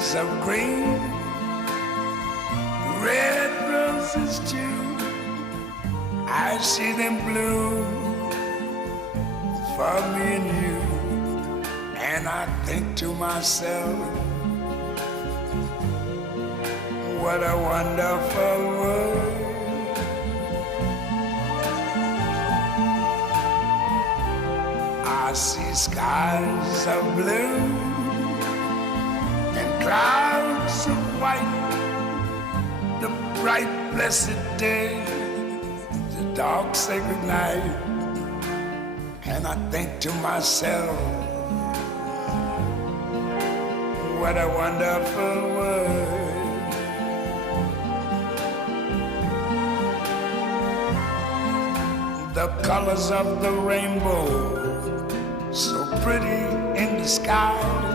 shades of green, red roses too. I see them bloom for me and you, and I think to myself, what a wonderful world. I see skies of blue and clouds of white, the bright blessed day, the dark sacred night, and I think to myself, what a wonderful world. The colors of the rainbow, so pretty in the sky,